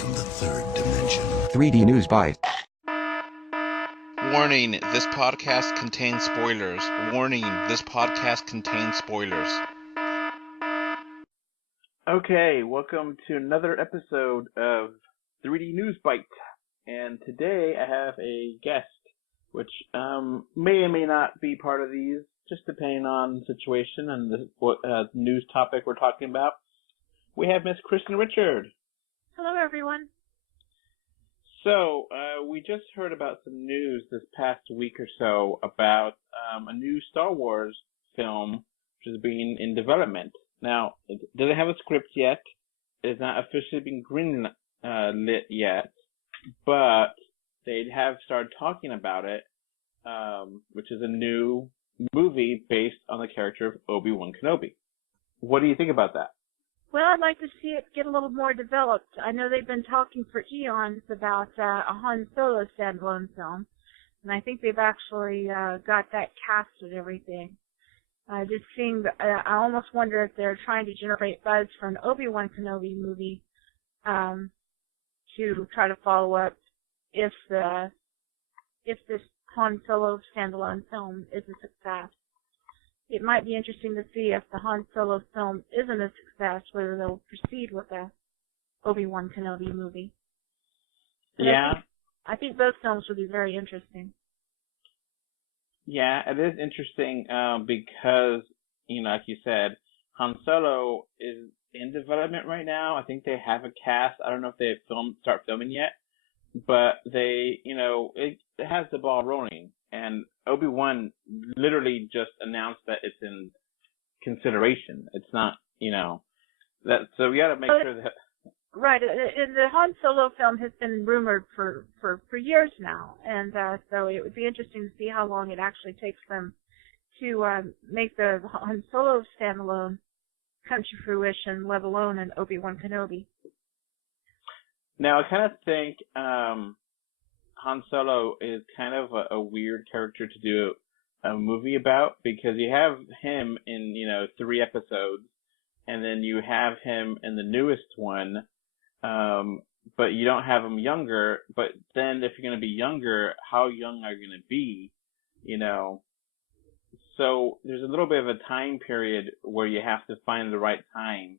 from the third dimension. 3D NEWSBITE. Warning, this podcast contains spoilers. Warning, this podcast contains spoilers. Okay, welcome to another episode of 3D NEWSBITE. And today I have a guest, which may or may not be part of these, just depending on the situation and what news topic we're talking about. We have Miss Christin Richard. Hello, everyone. So, we just heard about some news this past week or so about a new Star Wars film which is being in development. Now, it doesn't have a script yet. It's not officially been greenlit yet, but they have started talking about it, which is a new movie based on the character of Obi-Wan Kenobi. What do you think about that? Well, I'd like to see it get a little more developed. I know they've been talking for eons about a Han Solo standalone film, and I think they've actually got that cast and everything. Just seeing, I almost wonder if they're trying to generate buzz for an Obi-Wan Kenobi movie to try to follow up if this Han Solo standalone film is a success. It might be interesting to see if the Han Solo film isn't a success, whether they'll proceed with a Obi-Wan Kenobi movie. But yeah. I think both films would be very interesting. Yeah, it is interesting because, like you said, Han Solo is in development right now. I think they have a cast. I don't know if they start filming yet, but they, it has the ball rolling. And Obi-Wan literally just announced that it's in consideration. It's not, that. So we got to make sure that. Right, and the Han Solo film has been rumored for years now, and so it would be interesting to see how long it actually takes them to make the Han Solo standalone come to fruition, let alone an Obi-Wan Kenobi. Now, I kind of think Han Solo is kind of a weird character to do a movie about, because you have him in, 3 episodes, and then you have him in the newest one, but you don't have him younger. But then if you're going to be younger, how young are you going to be? So there's a little bit of a time period where you have to find the right time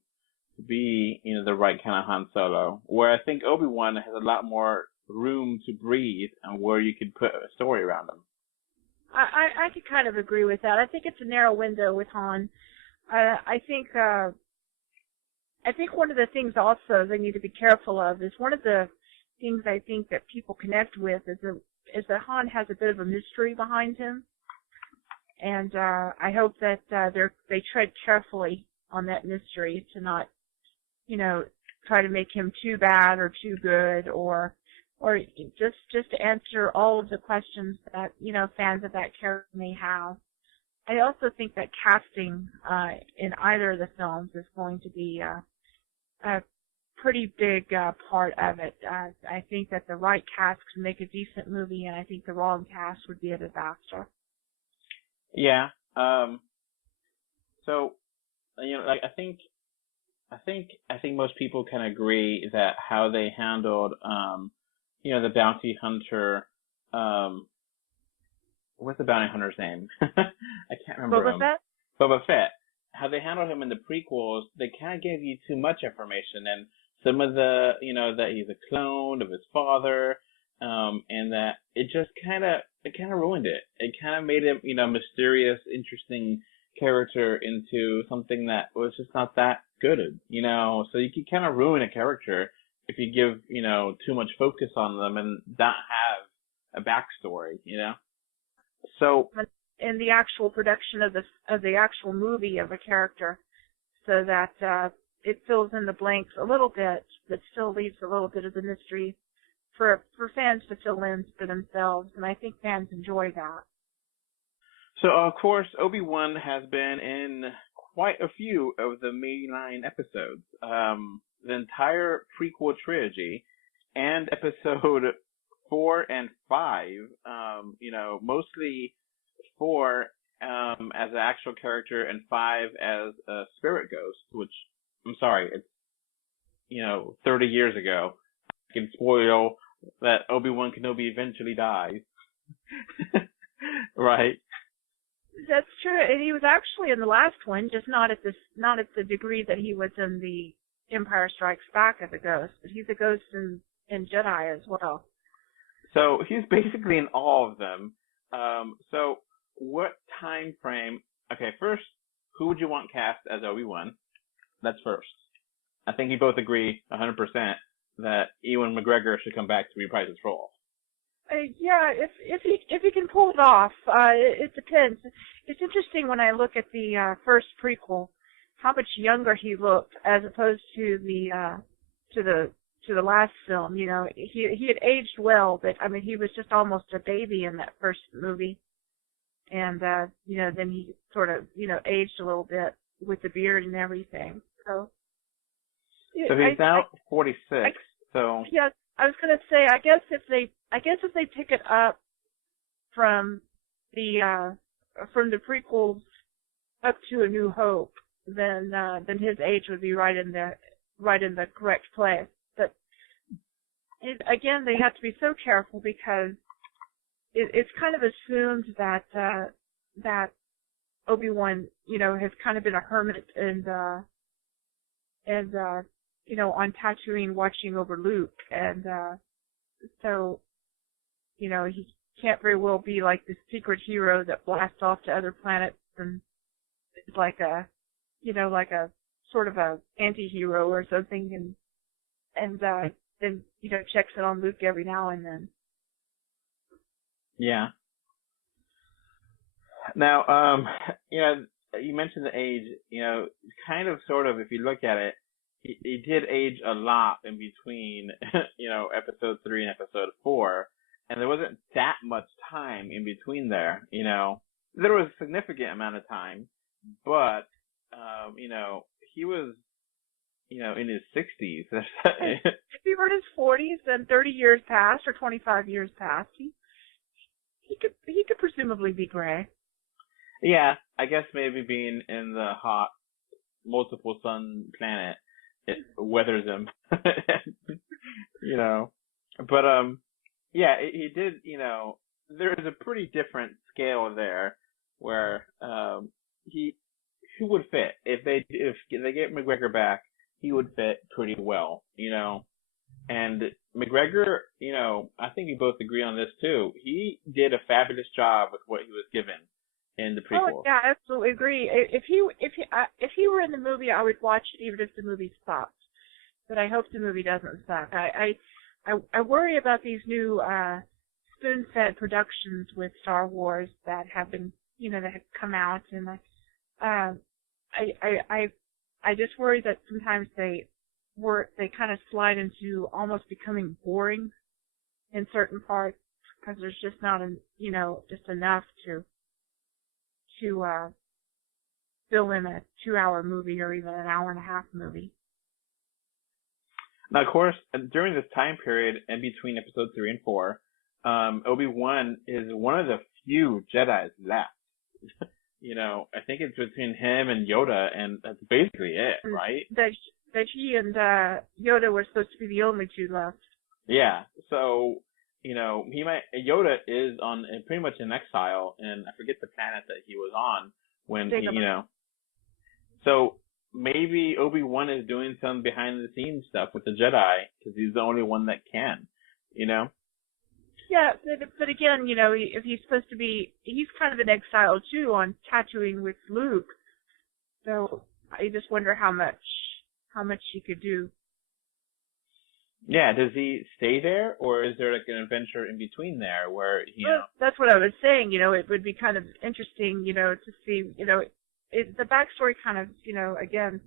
to be, the right kind of Han Solo. Where I think Obi-Wan has a lot more room to breathe and where you could put a story around him. I could kind of agree with that. I think it's a narrow window with Han. I think one of the things also they need to be careful of is one of the things I think that people connect with is that Han has a bit of a mystery behind him, and I hope that they tread carefully on that mystery to not, try to make him too bad or too good or just to answer all of the questions that, fans of that character may have. I also think that casting in either of the films is going to be a pretty big part of it. I think that the right cast can make a decent movie, and I think the wrong cast would be a disaster. Yeah. So, I think most people can agree that how they handled the bounty hunter, what's the bounty hunter's name? I can't remember him. Boba Fett. How they handled him in the prequels, they kind of gave you too much information, and some of the, that he's a clone of his father, and that it kind of ruined it. It kind of made him, mysterious, interesting character into something that was just not that good, So you can kind of ruin a character if you give, too much focus on them and not have a backstory, So in the actual production of the actual movie of a character, so that it fills in the blanks a little bit, but still leaves a little bit of the mystery for fans to fill in for themselves, and I think fans enjoy that. So of course, Obi-Wan has been in quite a few of the mainline episodes. The entire prequel trilogy and episode 4 and 5, mostly 4 as an actual character and 5 as a spirit ghost, which, I'm sorry, it's, 30 years ago. can spoil that Obi-Wan Kenobi eventually dies. Right? That's true. And he was actually in the last one, just not at the degree that he was in the Empire Strikes Back as a ghost, but he's a ghost in Jedi as well. So he's basically in all of them. So what time frame? Okay, first, who would you want cast as Obi-Wan? That's first. I think you both agree 100% that Ewan McGregor should come back to reprise his role. Yeah, if he can pull it off, it depends. It's interesting when I look at the first prequel, how much younger he looked as opposed to the last film. You know, he had aged well, but I mean he was just almost a baby in that first movie, and you know then he sort of aged a little bit with the beard and everything. So he's now 46. So yes, I was going to say I guess if they pick it up from the prequels up to A New Hope, then his age would be right in the correct place. But again, they have to be so careful because it's kind of assumed that Obi-Wan, has kind of been a hermit and on Tatooine watching over Luke, and so he can't very well be like this secret hero that blasts off to other planets and is like a sort of a anti-hero or something, and then checks it on Luke every now and then. Yeah. Now, you mentioned the age. Kind of, sort of, if you look at it, he did age a lot in between, episode 3 and episode 4, and there wasn't that much time in between there. There was a significant amount of time, but he was, in his 60s. If he were in his 40s, then 30 years past or 25 years past, he could presumably be gray. Yeah, I guess maybe being in the hot multiple sun planet, it weathers him. But yeah, he did. There is a pretty different scale there where he would fit if they get McGregor back, he would fit pretty well. And McGregor, I think we both agree on this too. He did a fabulous job with what he was given in the prequel. Oh yeah, I absolutely agree. If he were in the movie, I would watch it even if the movie stops. But I hope the movie doesn't suck. I worry about these new spoon-fed productions with Star Wars that have been that have come out, and I just worry that sometimes they kind of slide into almost becoming boring in certain parts because there's just not just enough to fill in a 2-hour movie or even an hour-and-a-half movie. Now, of course, during this time period in between episodes 3 and 4, Obi-Wan is one of the few Jedis left. I think it's between him and Yoda, and that's basically it, right? That he and Yoda were supposed to be the only two left. Yeah, so Yoda is on pretty much in exile, and I forget the planet that he was on when So maybe Obi-Wan is doing some behind the scenes stuff with the Jedi because he's the only one that can, Yeah, but again, if he's supposed to be, he's kind of in exile too on Tatooine with Luke. So I just wonder how much he could do. Yeah, does he stay there, or is there like an adventure in between there where That's what I was saying. It would be kind of interesting, to see, the backstory kind of, again,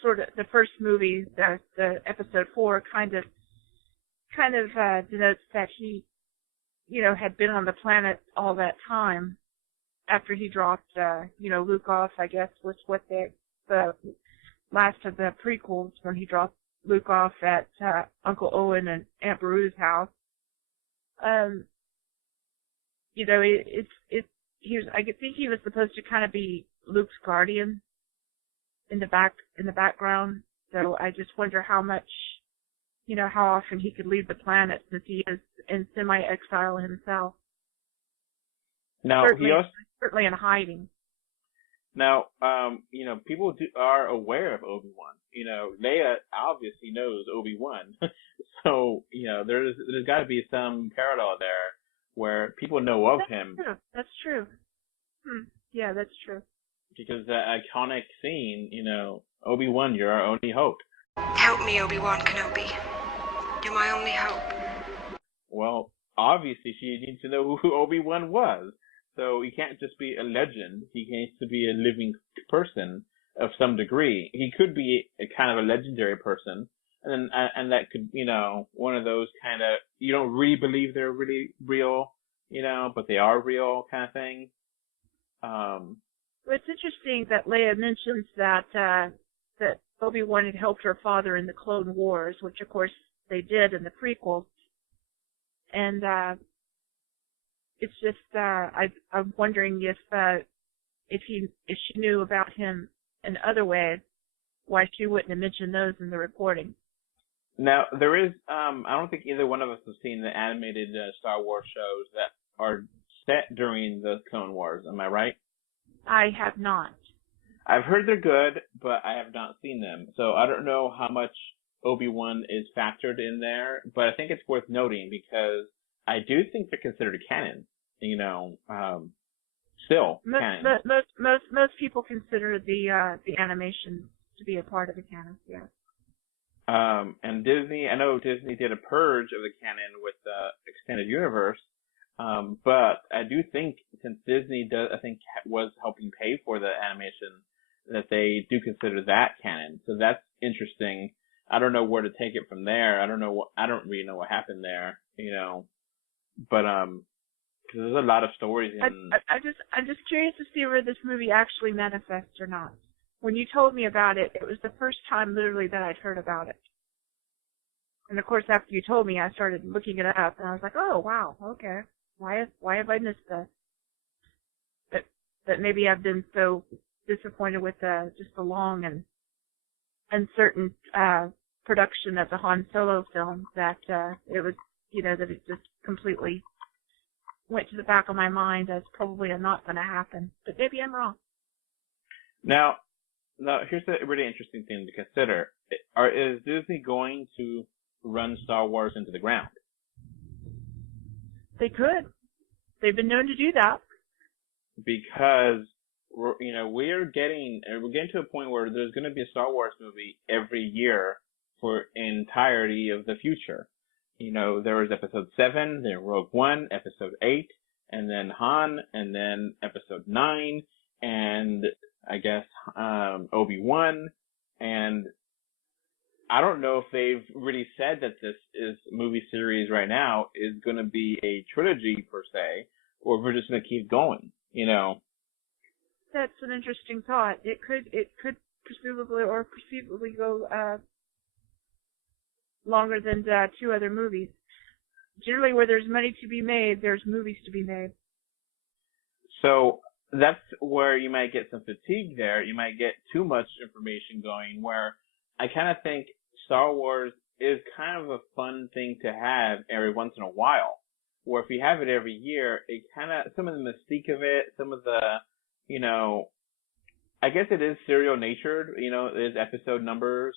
sort of the first movie, the episode 4, kind of denotes that he, had been on the planet all that time after he dropped, Luke off. I guess was what the last of the prequels when he dropped Luke off at Uncle Owen and Aunt Beru's house. I think he was supposed to kind of be Luke's guardian in the background. So I just wonder how much how often he could leave the planet since he is in semi-exile himself. Now, certainly in hiding. Now, people are aware of Obi-Wan. Leia obviously knows Obi-Wan. So, there's got to be some parallel there where people know of him. True. That's true. Yeah, that's true. Because the iconic scene, Obi-Wan, you're our only hope. Help me, Obi-Wan Kenobi. You're my only hope. Well, obviously she needs to know who Obi-Wan was. So he can't just be a legend. He needs to be a living person of some degree. He could be a kind of a legendary person, and that could, one of those kind of, you don't really believe they're really real, but they are real kind of thing. Well, it's interesting that Leia mentions that Obi-Wan had helped her father in the Clone Wars, which of course they did in the prequels, and it's just I'm wondering if she knew about him in other ways, why she wouldn't have mentioned those in the recording. Now there is I don't think either one of us have seen the animated Star Wars shows that are set during the Clone Wars. Am I right? I have not. I've heard they're good, but I have not seen them. So I don't know how much Obi-Wan is factored in there, but I think it's worth noting because I do think they're considered canon, still canon. Most people consider the animation to be a part of the canon, yeah. And Disney, I know Disney did a purge of the canon with the extended universe, but I do think since Disney was helping pay for the animation, that they do consider that canon. So that's interesting. I don't know where to take it from there. I don't really know what happened there, but because there's a lot of stories in. I'm just curious to see where this movie actually manifests or not. When you told me about it, it was the first time literally that I'd heard about it. And of course, after you told me, I started looking it up, and I was like, oh wow, okay, why have I missed this? But maybe I've been so disappointed with just the long and uncertain production of the Han Solo film that it was, that it just completely went to the back of my mind as probably not going to happen. But maybe I'm wrong. Now, here's a really interesting thing to consider. Is Disney going to run Star Wars into the ground? They could. They've been known to do that. Because we're getting to a point where there's going to be a Star Wars movie every year for entirety of the future. There was Episode 7, then Rogue One, Episode 8, and then Han, and then Episode 9, and I guess Obi-Wan, and I don't know if they've really said that this is movie series right now is going to be a trilogy per se, or if we're just going to keep going, That's an interesting thought. It could perceivably go longer than 2 other movies. Generally, where there's money to be made, there's movies to be made. So that's where you might get some fatigue there. You might get too much information going, where I kind of think Star Wars is kind of a fun thing to have every once in a while. Where if you have it every year, it kind of, some of the mystique of it, some of the, I guess it is serial natured, it is episode numbers.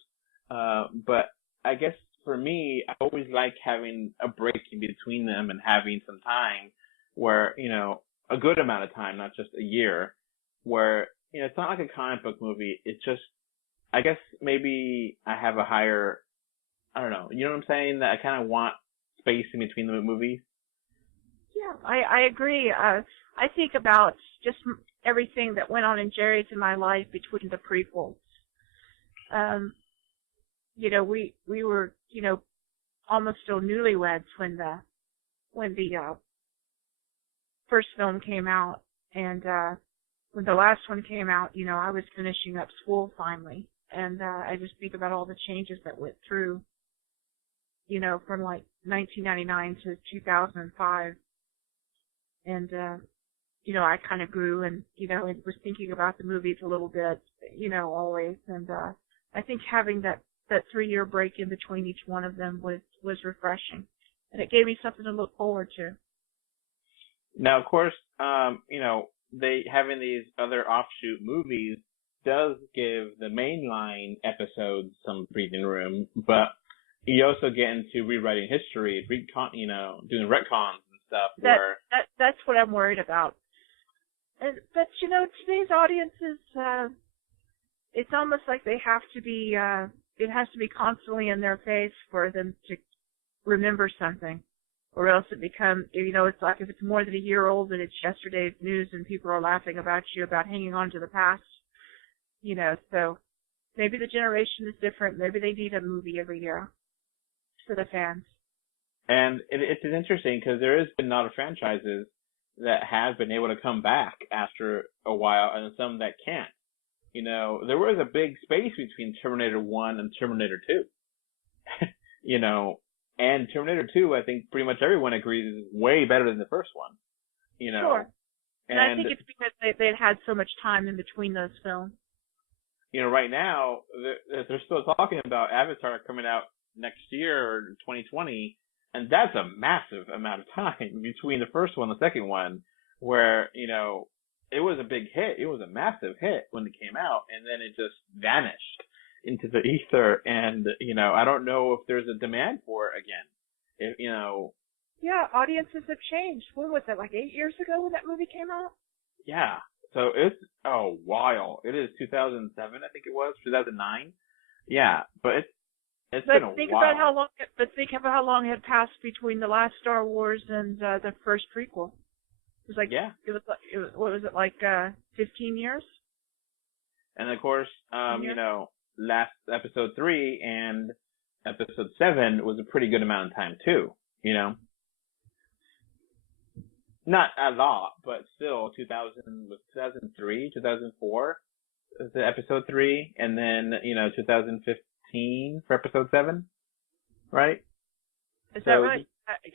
But I guess for me, I always like having a break in between them and having some time where, a good amount of time, not just a year, where, it's not like a comic book movie. It's just, I guess maybe I have a higher, I don't know, you know what I'm saying? That I kind of want space in between the movies. Yeah, I agree. I think about just everything that went on in Jerry's and my life between the prequels. We were, almost still newlyweds when the first film came out, and when the last one came out, I was finishing up school finally, and I just think about all the changes that went through, from like 1999 to 2005, and I kind of grew and was thinking about the movies a little bit, always, and I think having that that 3-year break in between each one of them was refreshing, and it gave me something to look forward to. Now, of course, they having these other offshoot movies does give the mainline episodes some breathing room, but you also get into rewriting history, doing retcons and stuff. That's what I'm worried about. But today's audiences, it's almost like they have to be. It has to be constantly in their face for them to remember something, or else it becomes. It's like if it's more than a year old and it's yesterday's news and people are laughing about you about hanging on to the past. So maybe the generation is different. Maybe they need a movie every year for the fans. And it's interesting because there has been a lot of franchises that have been able to come back after a while, and some that can't. There was a big space between Terminator 1 and Terminator 2. And Terminator 2, I think pretty much everyone agrees, is way better than the first one. Sure. And I think it's because they'd had so much time in between those films. Right now, they're still talking about Avatar coming out next year or 2020, and that's a massive amount of time between the first one and the second one, where, it was a big hit. It was a massive hit when it came out, and then it just vanished into the ether, and, I don't know if there's a demand for it again. Yeah, audiences have changed. When was that, like 8 years ago when that movie came out? Yeah. So it's a while. It is 2007, I think it was, 2009. Yeah, but it's been a while. Think about how long had passed between the last Star Wars and the first prequel. It was like, yeah. What was it, like 15 years? And of course, last episode 3 and episode 7 was a pretty good amount of time too. Not a lot, but still 2003, 2004 is the episode 3, and then, 2015 for episode 7, right? Is that right?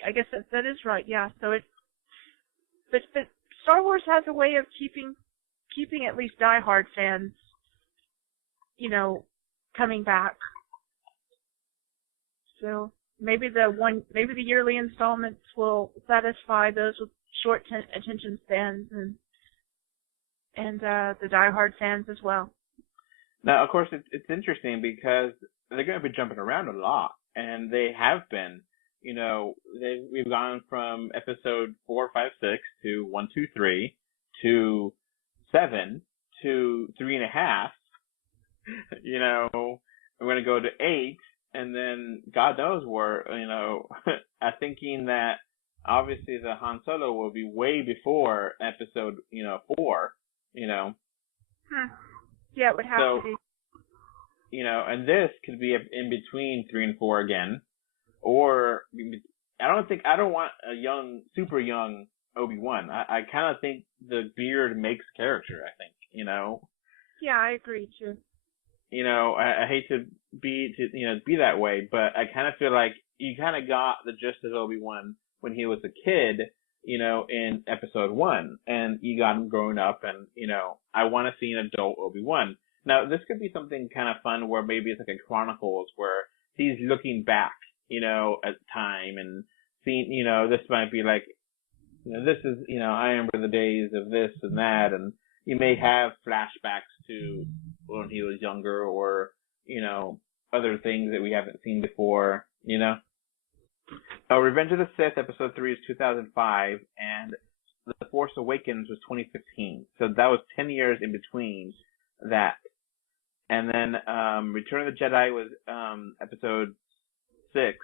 I guess that is right, yeah. So but Star Wars has a way of keeping at least diehard fans, coming back. So maybe the yearly installments will satisfy those with short attention spans and the diehard fans as well. Now, of course, it's interesting because they're going to be jumping around a lot, and they have been. We've gone from episode 4, 5, 6 to 1, 2, 3 to 7 to 3.5. We're going to go to 8, and then God knows where. I'm thinking that obviously the Han Solo will be way before episode 4. Yeah, it would have to be. And this could be in between 3 and 4 again. Or, I don't want a super young Obi-Wan. I kind of think the beard makes character, I think, Yeah, I agree too. I hate to be that way, but I kind of feel like you kind of got the gist of Obi-Wan when he was a kid, in episode 1, and you got him growing up, and, I want to see an adult Obi-Wan. Now, this could be something kind of fun where maybe it's like a Chronicles where he's looking back, at time and seeing, this might be like, this is, I remember the days of this and that, and you may have flashbacks to when he was younger or, other things that we haven't seen before, Revenge of the Sith, episode 3 is 2005, and The Force Awakens was 2015. So that was 10 years in between that. And then Return of the Jedi was episode 6.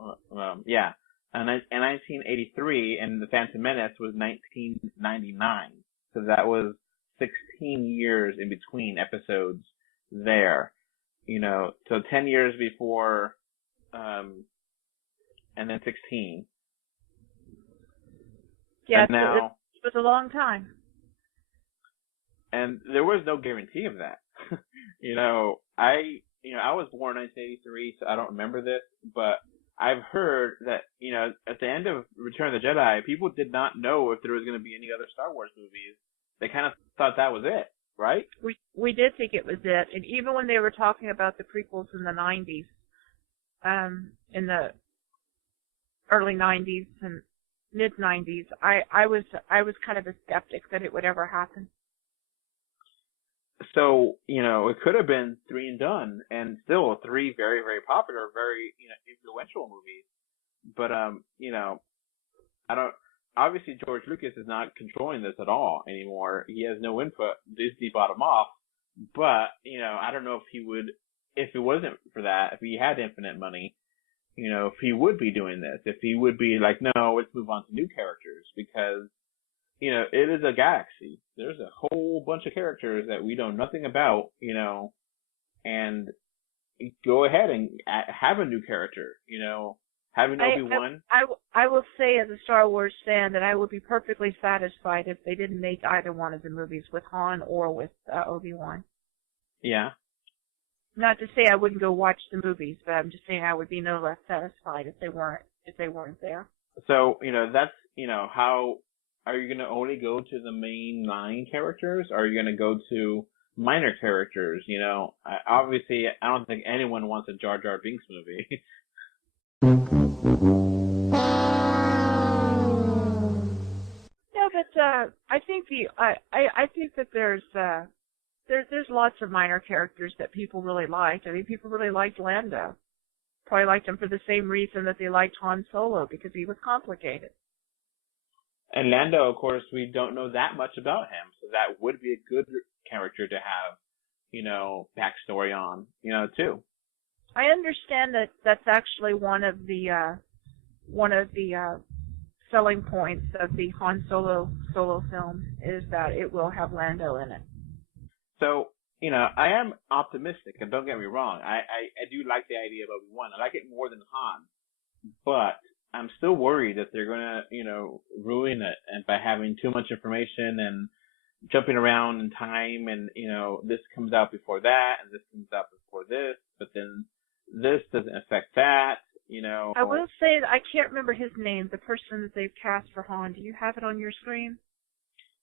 And 1983, and The Phantom Menace was 1999. So that was 16 years in between episodes there. So 10 years before, and then 16. Yeah, and now, it was a long time. And there was no guarantee of that. I was born in 1983, so I don't remember this, but I've heard that, at the end of Return of the Jedi, people did not know if there was going to be any other Star Wars movies. They kind of thought that was it. right? We did think it was it, and even when they were talking about the prequels in the 90s, in the early 90s and mid 90s, I was kind of a skeptic that it would ever happen. So, it could have been 3 and done, and still 3 very, very popular, very, influential movies. But, I don't, obviously George Lucas is not controlling this at all anymore. He has no input. Disney bought him off. But, I don't know if he would, if it wasn't for that, if he had infinite money, if he would be doing this, if he would be like, no, let's move on to new characters, because, it is a galaxy. There's a whole bunch of characters that we know nothing about, and go ahead and have a new character, having Obi-Wan. I will say as a Star Wars fan that I would be perfectly satisfied if they didn't make either one of the movies with Han or with Obi-Wan. Yeah. Not to say I wouldn't go watch the movies, but I'm just saying I would be no less satisfied if they weren't there. So, that's, how are you going to only go to the main 9 characters? Or are you going to go to minor characters? Obviously, I don't think anyone wants a Jar Jar Binks movie. No, but I think that there's lots of minor characters that people really liked. I mean, people really liked Lando. Probably liked him for the same reason that they liked Han Solo, because he was complicated. And Lando, of course, we don't know that much about him, so that would be a good character to have, backstory on, too. I understand that that's actually one of the selling points of the Han Solo film is that it will have Lando in it. So, I am optimistic, and don't get me wrong, I do like the idea of Obi-Wan. I like it more than Han, but I'm still worried that they're gonna, ruin it, and by having too much information and jumping around in time, and this comes out before that, and this comes out before this, but then this doesn't affect that, I will say that I can't remember his name, the person that they've cast for Han. Do you have it on your screen?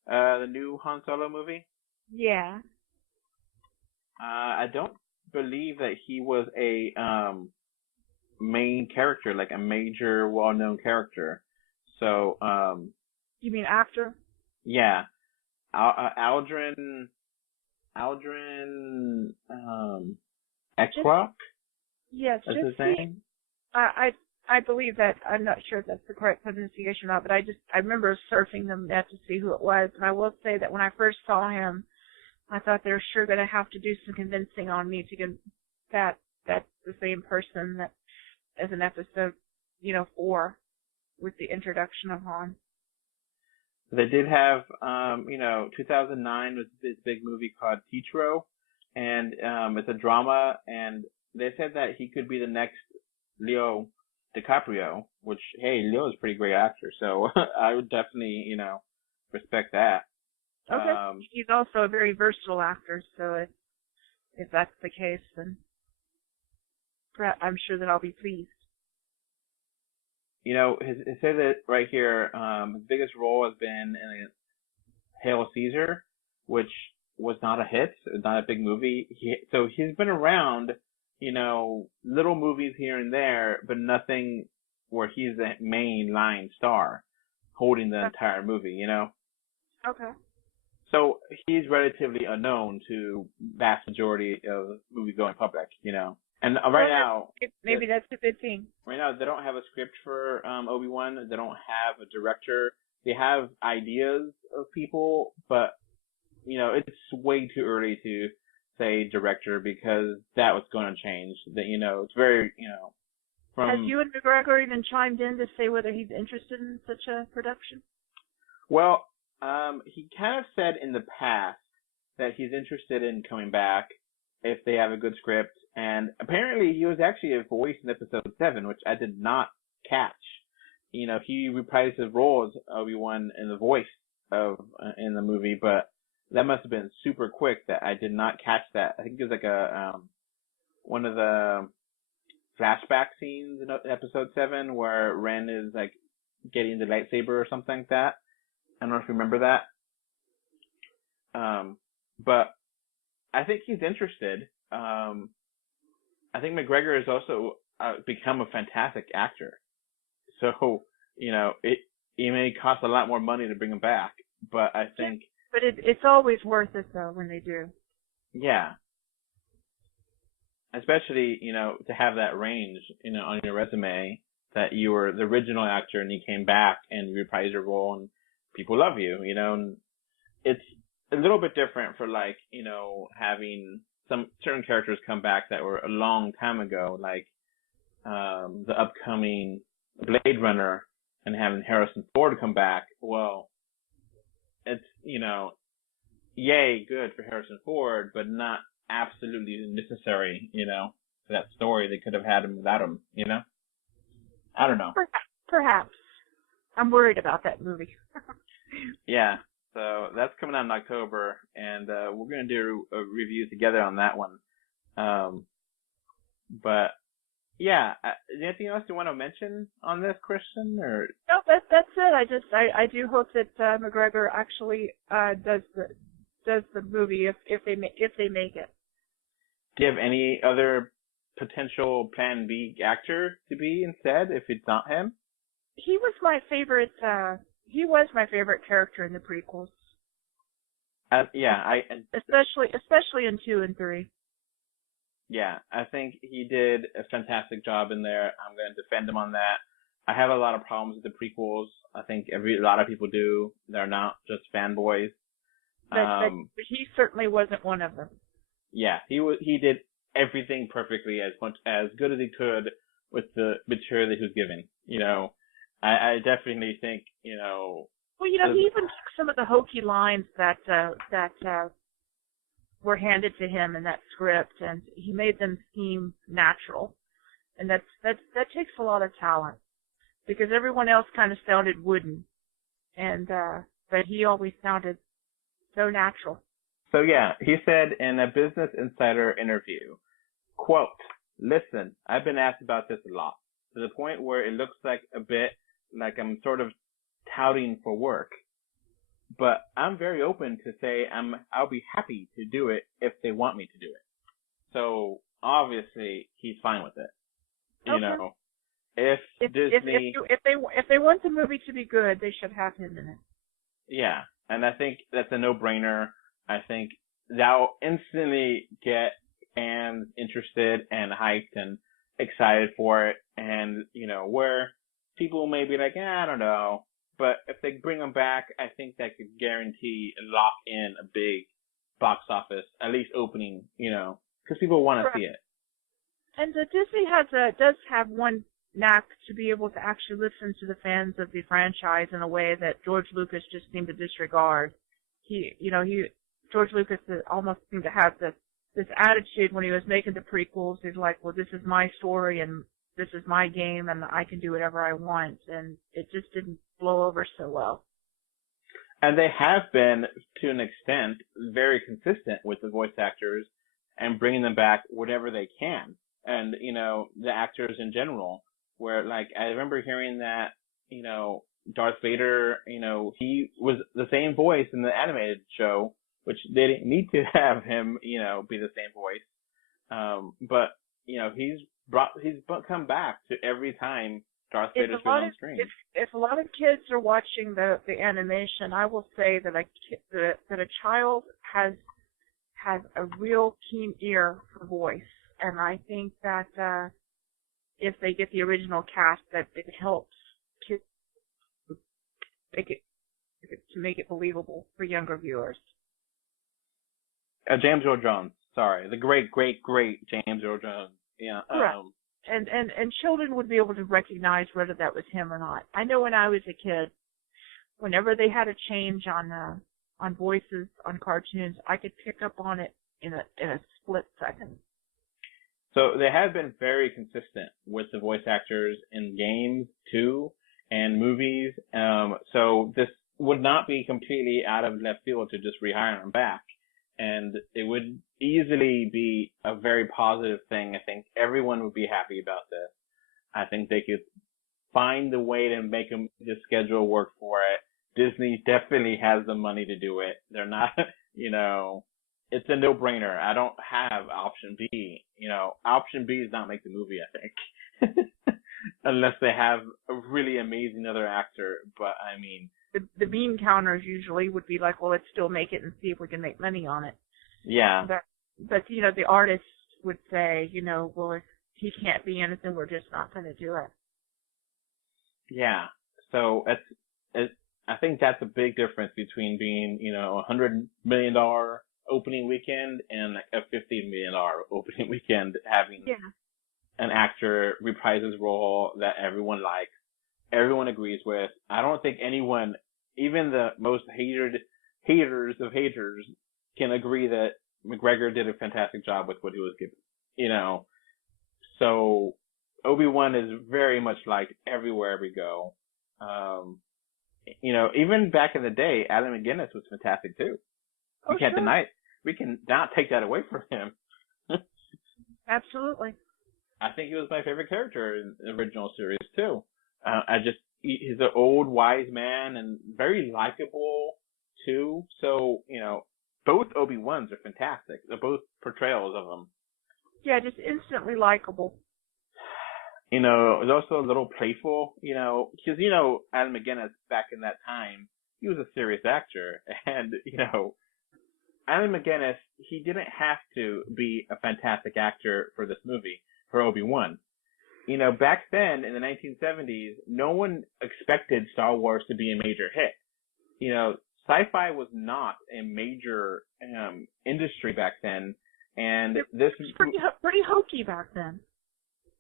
The new Han Solo movie? Yeah. I don't believe that he was a main character, like a major, well-known character. So, you mean actor? Yeah. Aldrin, Ekrock? Yes, that's his name? I believe that. I'm not sure if that's the correct pronunciation or not, but I remember surfing the net to see who it was. And I will say that when I first saw him, I thought they were sure going to have to do some convincing on me to get that that's the same person that as in episode, 4 with the introduction of Han. They did have, 2009 was this big movie called Teatro, and it's a drama, and they said that he could be the next Leo DiCaprio, which, hey, Leo is a pretty great actor, so I would definitely, respect that. Okay. He's also a very versatile actor, so if that's the case, then I'm sure that I'll be pleased. It says it right here, his biggest role has been in Hail Caesar, which was not a hit, not a big movie. So he's been around, little movies here and there, but nothing where he's the main line star holding the entire movie, Okay. So he's relatively unknown to vast majority of movie-going public, And right now... Maybe that's a good thing. Right now, they don't have a script for Obi-Wan. They don't have a director. They have ideas of people, but, it's way too early to say director because that was going to change. That it's very, from... Has Ewan McGregor even chimed in to say whether he's interested in such a production? Well, he kind of said in the past that he's interested in coming back if they have a good script. And apparently he was actually a voice in episode 7, which I did not catch. He reprised his role as Obi-Wan in the voice in the movie, but that must have been super quick that I did not catch that. I think it was like one of the flashback scenes in episode 7 where Ren is like getting the lightsaber or something like that. I don't know if you remember that. but I think he's interested. I think McGregor has also become a fantastic actor. So, it may cost a lot more money to bring him back, but I think... But it's always worth it, though, when they do. Yeah. Especially, to have that range, on your resume, that you were the original actor and you came back and you reprised your role and people love you, and it's a little bit different for, like, having some certain characters come back that were a long time ago, like the upcoming Blade Runner, and having Harrison Ford come back. Well, it's, yay, good for Harrison Ford, but not absolutely necessary, for that story. They could have had him without him, I don't know. Perhaps. I'm worried about that movie. Yeah. So that's coming out in October, and we're going to do a review together on that one. But yeah, anything else you want to mention on this, Christian? Or no, that's it. I do hope that McGregor actually does the movie if they make it. Do you have any other potential Plan B actor to be instead if it's not him? He was my favorite. He was my favorite character in the prequels. Yeah, especially in 2 and 3. Yeah, I think he did a fantastic job in there. I'm going to defend him on that. I have a lot of problems with the prequels. I think a lot of people do. They're not just fanboys. But he certainly wasn't one of them. Yeah, he did everything perfectly, as good as he could with the material that he was given. I definitely think, Well, he even took some of the hokey lines that were handed to him in that script, and he made them seem natural. And that takes a lot of talent, because everyone else kind of sounded wooden, and but he always sounded so natural. So yeah, he said in a Business Insider interview, quote, "Listen, I've been asked about this a lot, to the point where it looks like a bit like I'm sort of touting for work. But I'm very open to say I'll be happy to do it if they want me to do it." So obviously he's fine with it. Okay. If Disney, if they want the movie to be good, they should have him in it. Yeah, and I think that's a no-brainer. I think that'll instantly get fans interested and hyped and excited for it. And where people may be like, I don't know. But if they bring them back, I think that could guarantee and lock in a big box office, at least opening, because people want to see it. And Disney does have one knack to be able to actually listen to the fans of the franchise in a way that George Lucas just seemed to disregard. George Lucas almost seemed to have this attitude when he was making the prequels. He's like, well, this is my story and this is my game and I can do whatever I want. And it just didn't blow over so well. And they have been, to an extent, very consistent with the voice actors and bringing them back whenever they can. And, the actors in general, where, like, I remember hearing that, Darth Vader, he was the same voice in the animated show, which they didn't need to have him, be the same voice. But, he's come back to every time Darth Vader's been on screen. If a lot of kids are watching the animation, I will say that a child has a real keen ear for voice, and I think that if they get the original cast, that it helps kids make it believable for younger viewers. James Earl Jones, sorry, the great James Earl Jones. Yeah. Correct. And children would be able to recognize whether that was him or not. I know when I was a kid, whenever they had a change on voices on cartoons, I could pick up on it in a split second. So they have been very consistent with the voice actors in games too and movies. So this would not be completely out of left field to just rehire them back. And it would easily be a very positive thing. I think everyone would be happy about this. I think they could find the way to make the schedule work for it. Disney definitely has the money to do it. They're not, it's a no-brainer. I don't have option B. Option B is not make the movie, I think. Unless they have a really amazing other actor. But, I mean... The bean counters usually would be like, well, let's still make it and see if we can make money on it. Yeah. But the artists would say, well, if he can't be in it, then we're just not going to do it. Yeah. So, I think that's a big difference between being, $100 million opening weekend and like a $15 million opening weekend, having an actor reprise his role that everyone likes, everyone agrees with. I don't think anyone, even the most haters of haters, can agree that McGregor did a fantastic job with what he was given. So Obi-Wan is very much liked everywhere we go. Even back in the day, Alec McGuinness was fantastic too. We can't deny it. We can not take that away from him. Absolutely. I think he was my favorite character in the original series too. He's an old wise man and very likable too. So, both Obi-Wans are fantastic. They're both portrayals of him. Yeah, just instantly likable. It was also a little playful, because, Alec McGuinness back in that time, he was a serious actor. And, Alec McGuinness, he didn't have to be a fantastic actor for this movie, for Obi-Wan. Back then, in the 1970s, no one expected Star Wars to be a major hit. Sci-fi was not a major industry back then. And this was pretty hokey back then.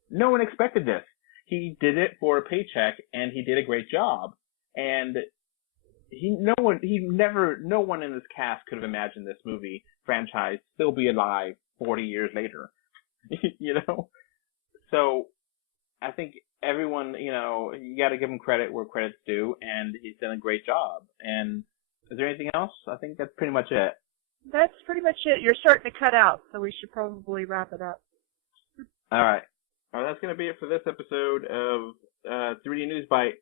No one expected this. He did it for a paycheck, and he did a great job. And no one in this cast could have imagined this movie franchise still be alive 40 years later. So I think everyone, you got to give him credit where credit's due, and he's done a great job. And is there anything else? I think that's pretty much it. That's pretty much it. You're starting to cut out, so we should probably wrap it up. All right. Well, that's going to be it for this episode of 3D NEWSBITE.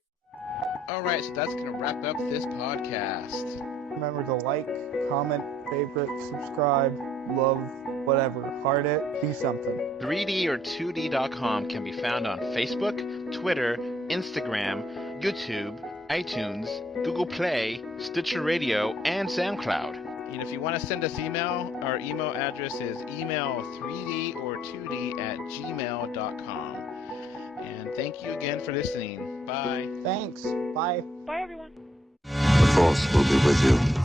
All right, so that's going to wrap up this podcast. Remember to like, comment, favorite, subscribe, love, whatever. Heart it, do something. 3D or 2D.com can be found on Facebook, Twitter, Instagram, YouTube, iTunes, Google Play, Stitcher Radio, and SoundCloud. And if you want to send us email, our email address is email3d or 2d at gmail.com. And thank you again for listening. Bye. Thanks. Bye. Bye, everyone. The Force will be with you.